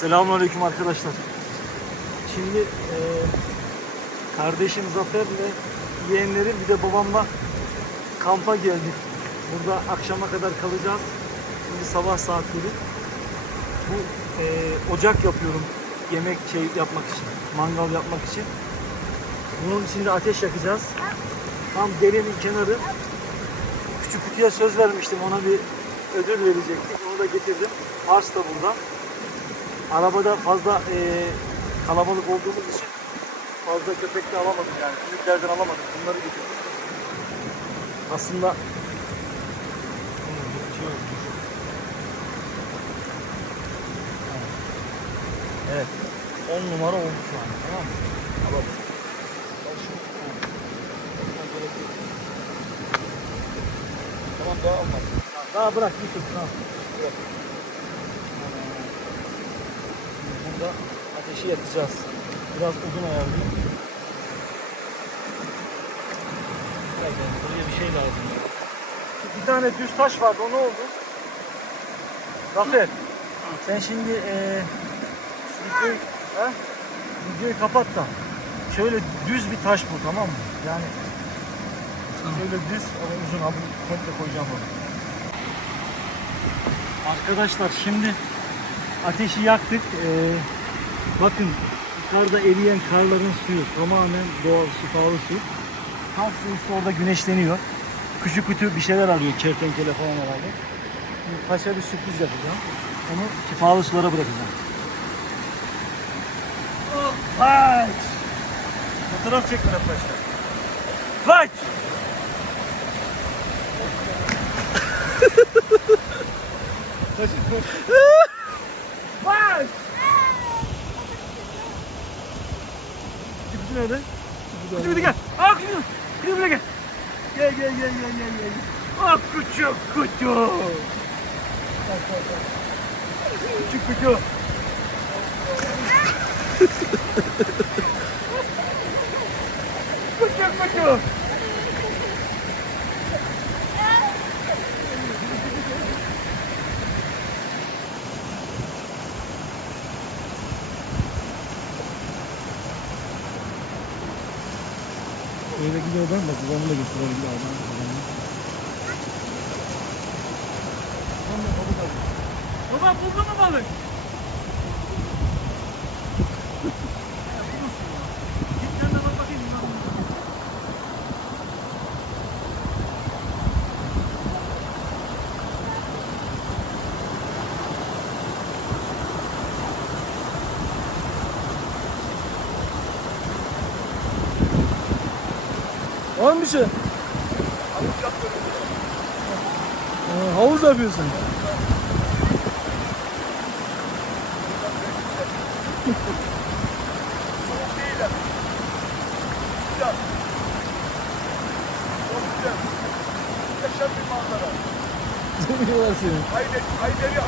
Selamünaleyküm arkadaşlar. Şimdi e, kardeşim Zafer'le yeğenlerim bir de babamla kampa geldik. Burada akşama kadar kalacağız. Şimdi sabah saatleri. Bu e, ocak yapıyorum. Yemek şey yapmak için, mangal yapmak için. Bunun içinde ateş yakacağız. Tam derenin kenarı. Küçük kutuya söz vermiştim. Ona bir ödül verecektik. Onu da getirdim. Pars da burada. Arabada fazla e, kalabalık olduğumuz için fazla köpek de alamadım yani. Büyüklerden alamadım. Bunları getirdim. Aslında Evet. 10 numara oldu şu an. Tamam mı? Alalım. Tamam daha almaz. Daha bırak Yusuf. Tamam. Bırak. Şimdi Burada ateşi yakacağız. Biraz uzun ayarlayayım. Gel. Buraya bir şey lazım. Bir tane düz taş vardı. O ne oldu? Zafer. Sen şimdi eee videoyu, he? videoyu kapat da şöyle düz bir taş bul tamam mı? Yani şöyle düz ama uzun abi komple koyacağım onu. Arkadaşlar şimdi ateşi yaktık. Ee, bakın yukarıda eriyen karların suyu tamamen doğal şifalı su. Su üstü orada güneşleniyor. Küçük küçük bir şeyler alıyor kertenkele falan herhalde. Şimdi paşa bir sürpriz yapacağım. Onu şifalı sulara bırakacağım. Kaç! Fotoğraf çek bana paşa. Kaç! Kaçın koş. Kaç! Küpü nerede? Küpü de gel. Aa küpü. Küpü de gel. Gel gel gel gel gel gel. Ah küçük küçük. Bak bak bak. Küçük küçük. Küçük küçük. Öyle gidiyor ben de babamı da götürelim adam. Baba buldun mu balık? Var mı bir şey? Aa, havuz yapıyorsun. Muhteşem bir manzara. Seviyorlar seni. Ayderi, Ayderi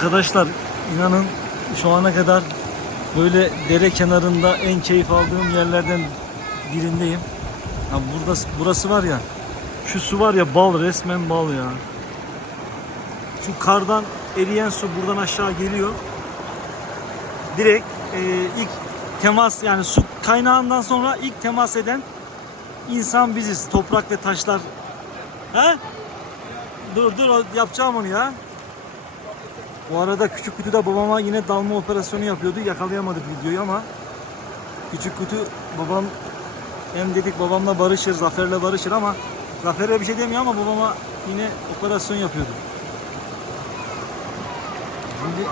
Arkadaşlar inanın şu ana kadar böyle dere kenarında en keyif aldığım yerlerden birindeyim. Ya burada burası var ya şu su var ya bal resmen bal ya. Şu kardan eriyen su buradan aşağı geliyor. Direkt e, ilk temas yani su kaynağından sonra ilk temas eden insan biziz. Toprak ve taşlar. He? Dur dur yapacağım onu ya. Bu arada küçük kutuda babama yine dalma operasyonu yapıyordu. Yakalayamadık videoyu ama küçük kutu babam hem dedik babamla barışır, Zafer'le barışır ama Zafer'e bir şey demiyor ama babama yine operasyon yapıyordu. Şimdi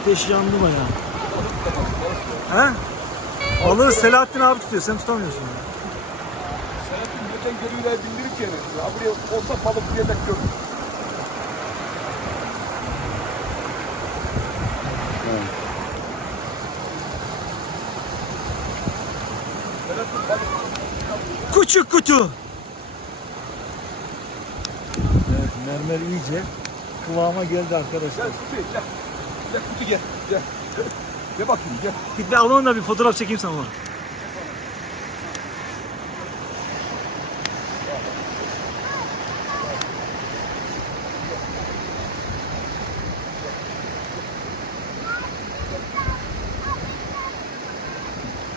ateş yandı bayağı. He? Balığı Selahattin abi tutuyor. Sen tutamıyorsun. Selahattin geçen gölüyle bindirirken ya buraya olsa balık yemek yok. Selahattin Küçük kutu. Evet, mermer iyice kıvama geldi arkadaşlar. gel kutu gel. Gel kutu gel. Gel. Gel bakayım gel. Git bir al onu da bir fotoğraf çekeyim sana. onu.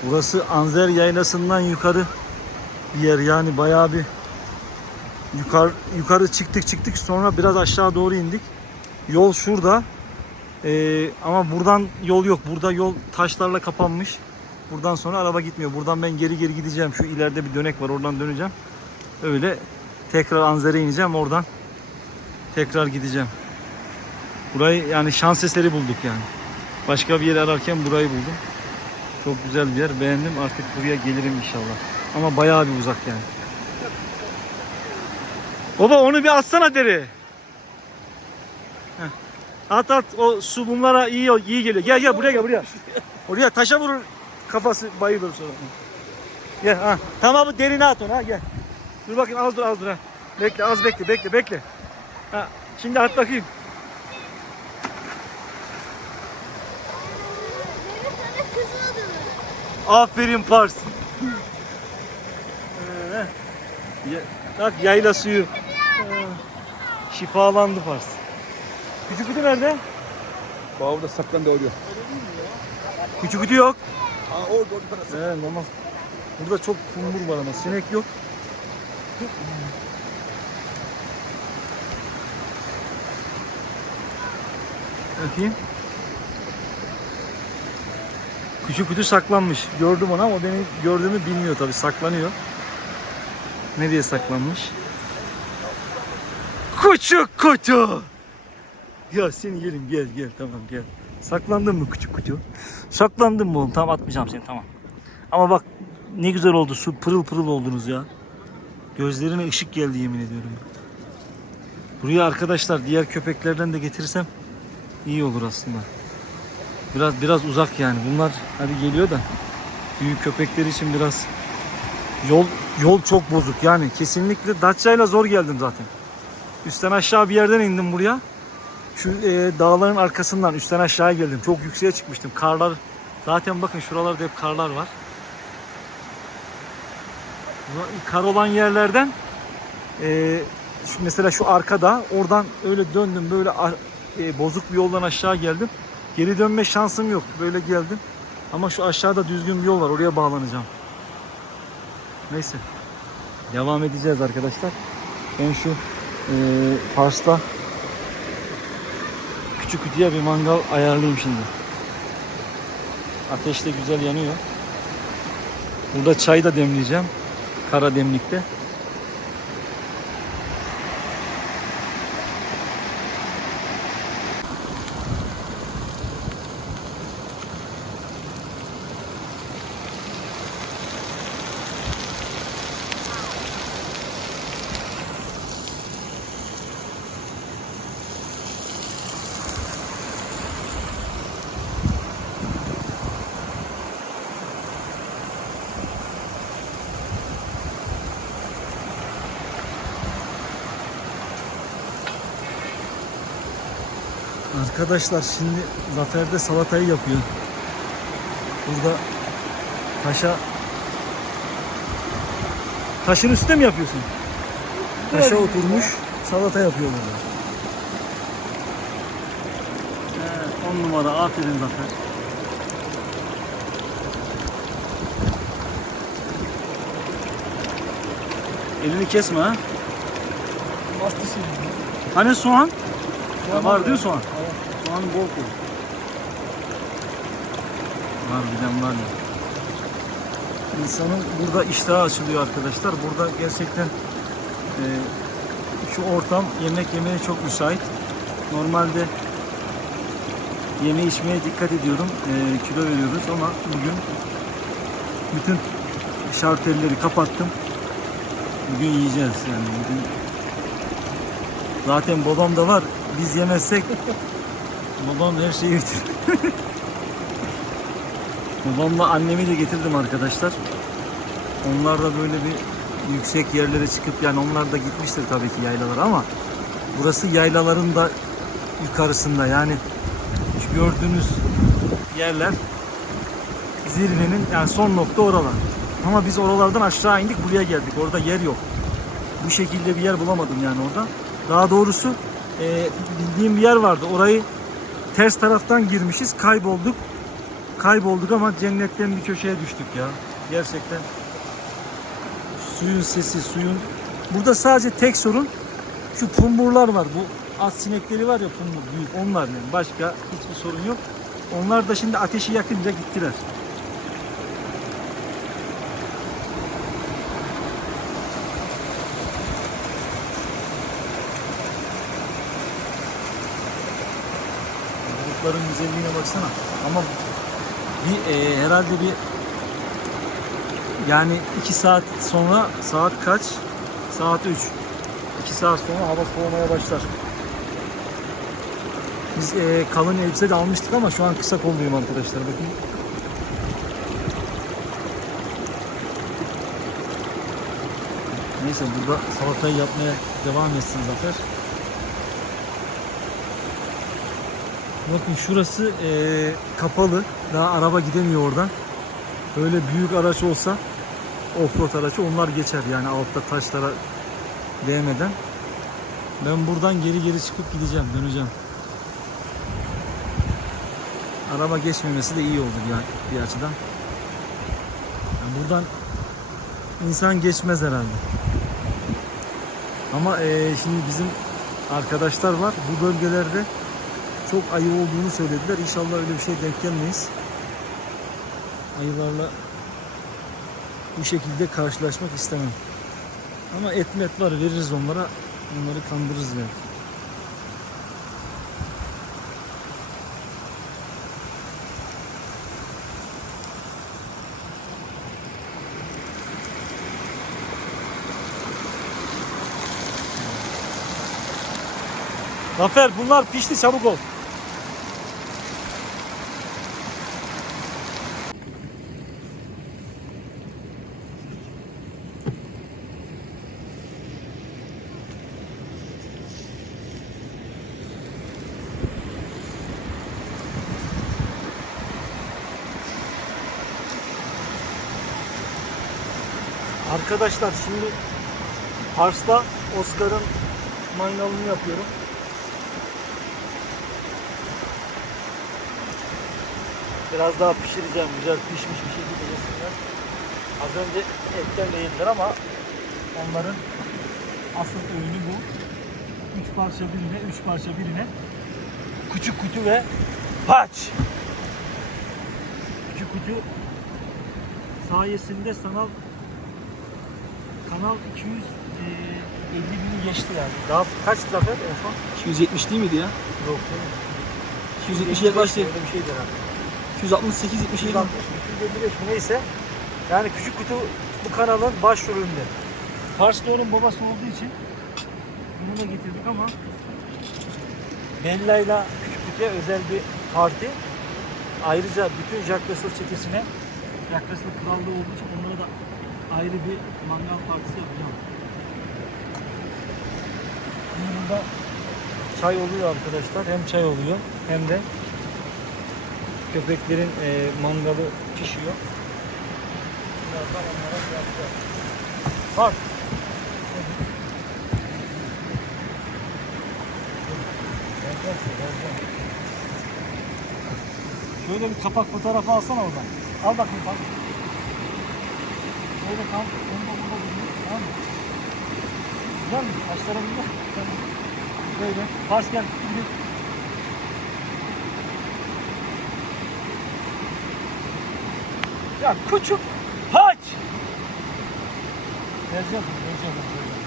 Burası Anzer Yaylası'ndan yukarı bir yer yani bayağı bir yukarı yukarı çıktık çıktık sonra biraz aşağı doğru indik. Yol şurada. Ee, ama buradan yol yok. Burada yol taşlarla kapanmış. Buradan sonra araba gitmiyor. Buradan ben geri geri gideceğim. Şu ileride bir dönek var. Oradan döneceğim. Öyle tekrar Anzer'e ineceğim. Oradan tekrar gideceğim. Burayı yani şans eseri bulduk yani. Başka bir yer ararken burayı buldum. Çok güzel bir yer. Beğendim. Artık buraya gelirim inşallah. Ama bayağı bir uzak yani. Baba onu bir atsana deri. At at o su bunlara iyi iyi geliyor. Gel gel buraya gel buraya. Oraya taşa vurur kafası bayılır sonra. Gel ha. Tamam bu derine at onu ha gel. Dur bakayım az dur az dur ha. Bekle az bekle bekle bekle. Ha. Şimdi at bakayım. Aferin Pars. Ee, ya- Bak yayla suyu. Ee, Şifalandı Pars. Küçük kutu nerede? Bak orada saklandı oraya. Küçük kutu yok. Aa orada orada parası. Evet normal. Burada çok kumbur var ama sinek yok. Bakayım. Küçük kutu saklanmış. Gördüm onu ama o beni gördüğümü bilmiyor tabi saklanıyor. Ne diye saklanmış? Küçük kutu. Ya seni yerim gel gel tamam gel. Saklandın mı küçük kutu? Saklandın mı oğlum? Tamam atmayacağım seni tamam. Ama bak ne güzel oldu su pırıl pırıl oldunuz ya. Gözlerine ışık geldi yemin ediyorum. Buraya arkadaşlar diğer köpeklerden de getirirsem iyi olur aslında. Biraz biraz uzak yani. Bunlar hadi geliyor da büyük köpekler için biraz yol yol çok bozuk yani. Kesinlikle Datça'yla zor geldim zaten. Üstten aşağı bir yerden indim buraya. Şu e, dağların arkasından üstten aşağı geldim. Çok yükseğe çıkmıştım. Karlar zaten bakın şuralarda hep karlar var. Kar olan yerlerden e, şu, mesela şu arkada oradan öyle döndüm böyle e, bozuk bir yoldan aşağı geldim. Geri dönme şansım yok. Böyle geldim. Ama şu aşağıda düzgün bir yol var. Oraya bağlanacağım. Neyse. Devam edeceğiz arkadaşlar. Ben şu e, Pars'ta küçük kutuya bir mangal ayarlayayım şimdi. Ateş de güzel yanıyor. Burada çay da demleyeceğim. Kara demlikte. Arkadaşlar şimdi Zafer de salatayı yapıyor. Burada taşa taşın üstte mi yapıyorsun? Taşa oturmuş salata yapıyor burada. Evet, on numara aferin Zafer. Elini kesme ha. Hastasıyım. Hani soğan? Soğan var değil mi ya. soğan? Soğanı bol koy. Harbiden var ya. İnsanın burada iştahı açılıyor arkadaşlar. Burada gerçekten e, şu ortam yemek yemeye çok müsait. Normalde yeme içmeye dikkat ediyorum. E, kilo veriyoruz ama bugün bütün şartelleri kapattım. Bugün yiyeceğiz yani. Bugün Zaten babam da var. Biz yemezsek babam her şeyi bitirir. Babamla annemi de getirdim arkadaşlar. Onlar da böyle bir yüksek yerlere çıkıp yani onlar da gitmiştir tabii ki yaylalara ama burası yaylaların da yukarısında yani şu gördüğünüz yerler zirvenin yani son nokta oralar. Ama biz oralardan aşağı indik buraya geldik. Orada yer yok. Bu şekilde bir yer bulamadım yani orada. Daha doğrusu e, bildiğim bir yer vardı. Orayı ters taraftan girmişiz. Kaybolduk. Kaybolduk ama cennetten bir köşeye düştük ya. Gerçekten. Suyun sesi, suyun. Burada sadece tek sorun şu pumburlar var. Bu az sinekleri var ya pumbur büyük onlar yani. Başka hiçbir sorun yok. Onlar da şimdi ateşi yakınca gittiler. Bulutların güzelliğine baksana. Ama bir e, herhalde bir yani iki saat sonra saat kaç? Saat 3. 2 saat sonra hava soğumaya başlar. Biz e, kalın elbise de almıştık ama şu an kısa kolluyum arkadaşlar bakın. Neyse burada salatayı yapmaya devam etsin Zafer. Bakın şurası eee, kapalı. Daha araba gidemiyor oradan. Böyle büyük araç olsa offroad aracı onlar geçer yani altta taşlara değmeden. Ben buradan geri geri çıkıp gideceğim, döneceğim. Araba geçmemesi de iyi oldu bir, bir açıdan. Yani buradan insan geçmez herhalde. Ama eee, şimdi bizim arkadaşlar var bu bölgelerde çok ayı olduğunu söylediler. İnşallah öyle bir şey denk gelmeyiz. Ayılarla bu şekilde karşılaşmak istemem. Ama et met var veririz onlara. Onları kandırırız yani. Zafer bunlar pişti çabuk ol. Arkadaşlar şimdi Pars'ta Oscar'ın mangalını yapıyorum. Biraz daha pişireceğim. Güzel pişmiş bir şekilde yesinler. Az önce etten de yediler ama onların asıl öğünü bu. Üç parça birine, üç parça birine. Küçük kutu ve paç. Küçük kutu sayesinde sanal kanal 250 bini geçti yani. Daha kaç zafer en son? 270 değil miydi ya? Yok. 270 yaklaştı. Öyle bir şeydi herhalde. 268 77. 260, 255 mi neyse. Yani küçük kutu bu kanalın başrolünde. Parslo'nun babası olduğu için bunu da getirdik ama Bella'yla küçük kutuya özel bir parti. Ayrıca bütün Jack Russell çetesine Jack Russell krallığı olduğu için da ayrı bir mangal partisi yapacağım. Şimdi burada çay oluyor arkadaşlar. Hem çay oluyor hem de köpeklerin e, mangalı pişiyor. Birazdan onlara yapacağız. Bak. Şöyle bir kapak fotoğrafı alsana oradan. Al bakayım bak. Şöyle tam onda burada duruyor. Tamam mı? Güzel mi? Güzel. Tamam. Böyle. Pas gel. Ya küçük haç. Vereceğim, vereceğim, vereceğim.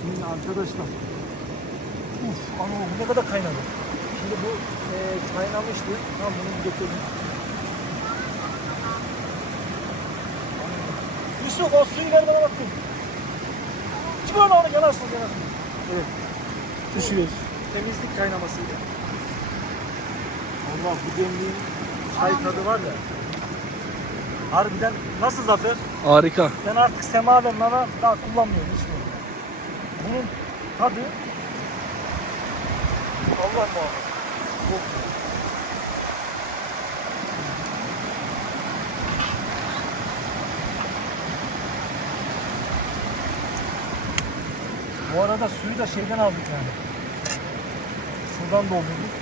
Şimdi arkadaşlar ne kadar kaynadı. Şimdi bu e, kaynamıştı. Tamam bunu dökelim. Yusuf o suyu ver bana bakayım. Çıkar onu onu yanarsın yanarsın. Evet. Düşüyoruz. Temizlik kaynamasıydı. Allah bu demliğin çay tadı var ya. Harbiden nasıl Zafer? Harika. Ben artık sema ve nana daha kullanmıyorum içmiyorum. Bunun tadı Allah muhafaza. Güzel. Bu arada suyu da şeyden aldık yani. Şuradan doldurduk.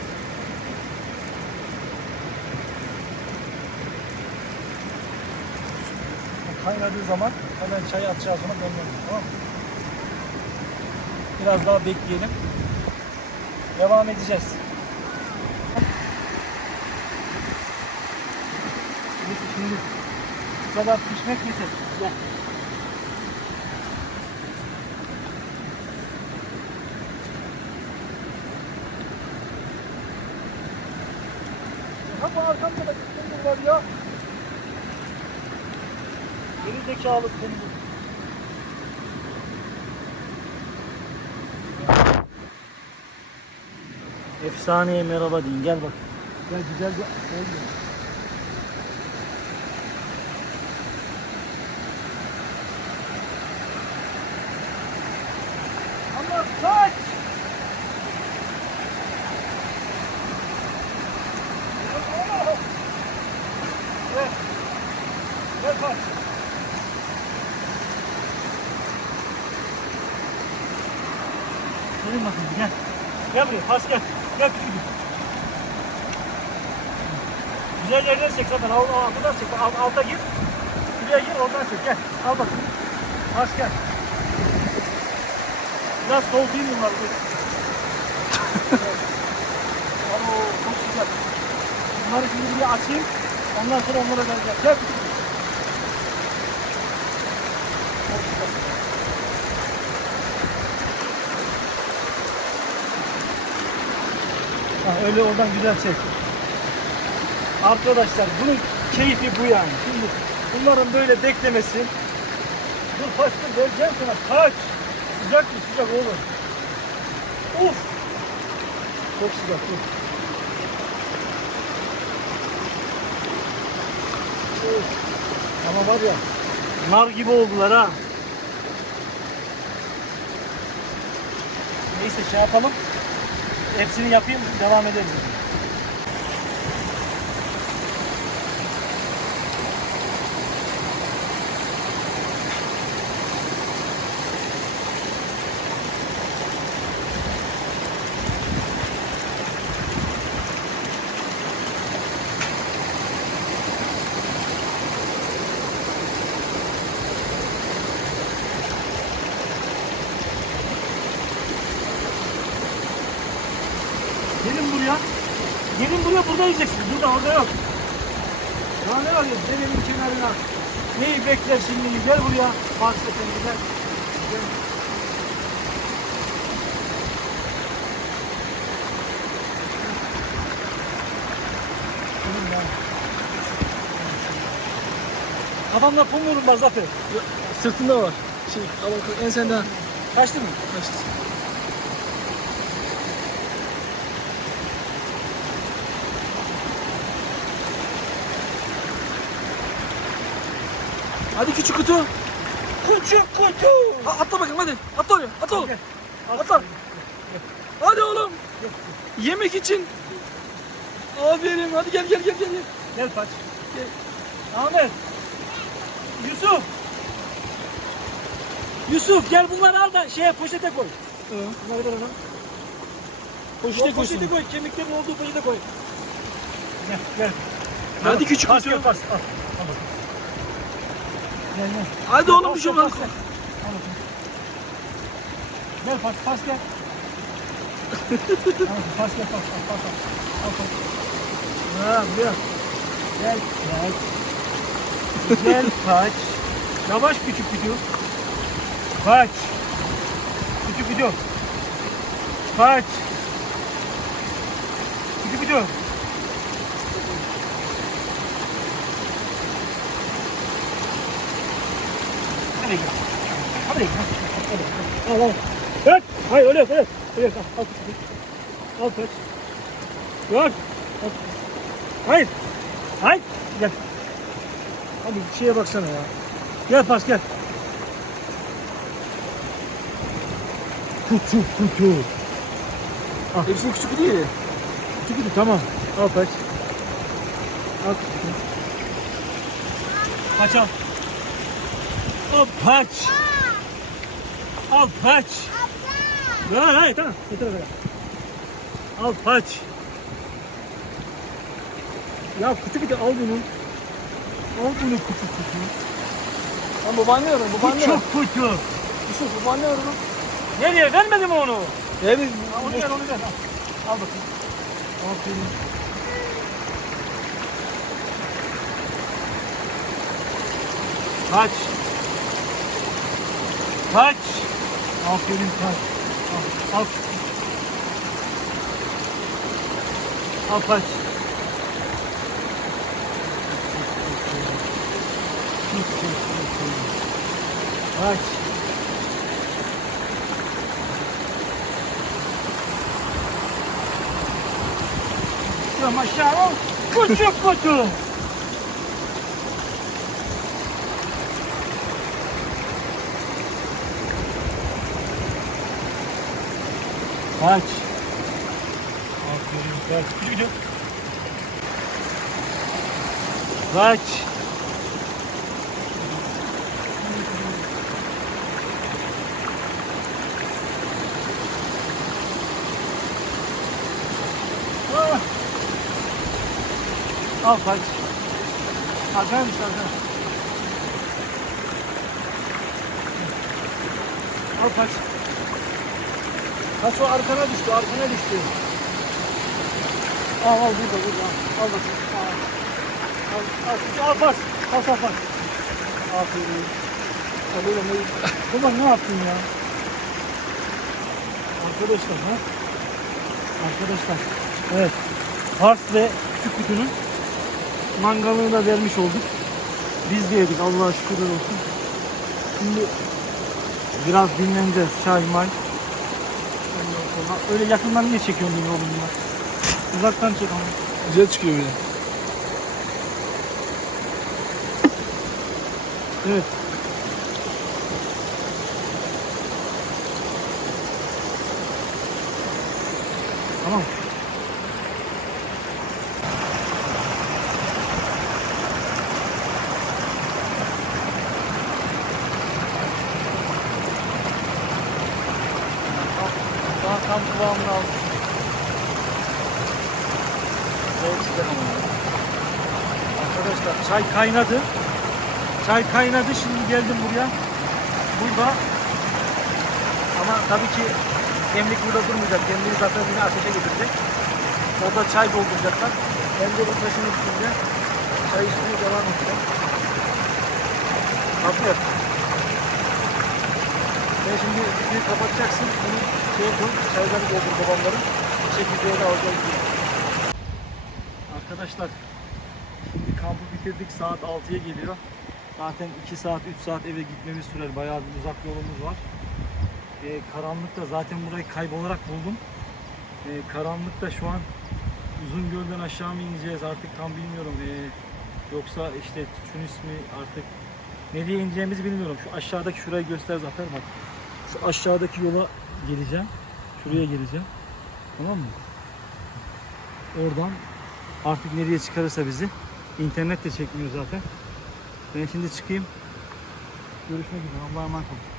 Kaynadığı zaman hemen çayı atacağız ona demleyelim tamam mı? Biraz daha bekleyelim. Devam edeceğiz. Neyse şimdi bu kadar pişmek yeter. Gel. Ha bu arkamda da kıtlık var ya. Geri zekalı kıtlık. Efsaneye merhaba deyin. Gel bak. Gel güzel bir şey diyor. Ama kaç! Gel. Gel kaç. Gelin bakayım gel. Gel buraya pas gel. Gel küçük gibi. Güzel yerden çek zaten. Al, al, altından çek. Alt, alta gir. Şuraya gir oradan çek. Gel. Al bakayım. Pas gel. Biraz soğutayım bunları. Dur. Oo, çok güzel. Bunları şimdi bir açayım. Ondan sonra onlara vereceğim. Gel. Ha, öyle oradan güzel çek. Arkadaşlar bunun keyfi bu yani. Şimdi bunların böyle beklemesi. Dur kaçtır vereceğim sana. Kaç. Sıcak mı sıcak oğlum. Uf. Çok sıcak dur. Uf. Ama var ya nar gibi oldular ha. Neyse şey yapalım. Hepsini yapayım, devam edelim. Gelin buraya. Gelin buraya burada yiyeceksiniz. Burada orada yok. Ya ne var ya derenin kenarına. Neyi bekler şimdi? Gel buraya. Bahçe efendi gel. Gel. Kafamda kum vurun bak Zafer. Sırtında var. Şey, al en senden. Kaçtı mı? Kaçtı. Hadi küçük kutu. Küçük kutu. Ha, atla bakalım hadi. Atla oraya. Atla oğlum. Atla. Hadi oğlum. Yemek için. Aferin. Hadi gel gel gel gel. gel. Kaç. Gel. Ahmet. Yusuf. Yusuf gel bunları al da şeye poşete koy. Bunları ver ona. Poşete koy. Kemiklerin olduğu poşete koy. Gel gel. Hadi küçük kutu. Al. Gel gel. Hadi oğlum bir şey olmaz. Gel. Pas pas gel. Pas gel pas pas pas. Al pas. Ha. Gel gel. Gel kaç. Yavaş küçük gidiyor. Kaç. Küçük gidiyor. Kaç. Küçük gidiyor. Hadi gel. Hadi gel. Hadi gel. Al al. Kaç. Hayır öyle yok öyle. Öyle yok. Al, küçük. Al kaç. Al. Hayır. Hayır. Gel. Hadi bir şeye baksana ya. Gel pas gel. Kutu kutu. Hepsini küçük kutu yedi. Kutu kutu tamam. Al kaç. Al kutu. Kaç al. Al kaç. Al kaç. Hayır hayır tamam. Yeter kadar. Al kaç. Ya kutu kutu al bunu. Al bunu kutu kutu. Lan babaanne yorun. Babaanne yorun. Çok kutu. Yusuf babaanne yorun. Nereye vermedi mi onu? Evet. Onu ver onu ver. Al, al bakayım. Aferin. Kaç. Kaç. Aferin kaç. Al. Al, al kaç. Kaç. Çıkıyorum aşağı. Küçük kutu. Kaç. Aferin kaç. Küçük küçük. Kaç. Ah. Al kaç. Arkana düş arkana. Al kaç. Kaç o arkana düştü, arkana düştü. Al al burada burada. Al bakayım. Al. Al, al, al bas. Bas al bas. Aferin. Al oğlum. oğlum. Baba ne yaptın ya? Arkadaşlar ha? Arkadaşlar. Evet. Pars ve küçük kutunun mangalını da vermiş olduk. Biz de yedik Allah'a şükürler olsun. Şimdi biraz dinleneceğiz. Çay may. Sonra öyle yakından niye çekiyorsun beni oğlum ya? Uzaktan çek onu. Güzel çıkıyor de. Evet. Tam size bakalım. Arkadaşlar çay kaynadı. Çay kaynadı şimdi geldim buraya. Burada ama tabii ki demlik burada durmayacak. Demliği zaten yine ateşe getirecek. Orada çay dolduracaklar. Ben de bu taşın üstünde çay içmeye devam edeceğim. Afiyet. Sen şimdi videoyu kapatacaksın. Bunu şeye koy. Çayları doldur babamların. Çekirdeğe de alacağız. Arkadaşlar Şimdi kampı bitirdik. Saat 6'ya geliyor. Zaten 2 saat, 3 saat eve gitmemiz sürer. Bayağı bir uzak yolumuz var. Ee, karanlıkta zaten burayı kaybolarak buldum. Ee, karanlıkta şu an uzun gölden aşağı mı ineceğiz artık tam bilmiyorum. Ee, yoksa işte Tunis mi artık Nereye ineceğimizi bilmiyorum. Şu aşağıdaki şurayı göster Zafer bak. Şu aşağıdaki yola geleceğim. Şuraya geleceğim. Tamam mı? Oradan artık nereye çıkarırsa bizi. İnternet de çekmiyor zaten. Ben şimdi çıkayım. Görüşmek üzere. Allah'a emanet olun.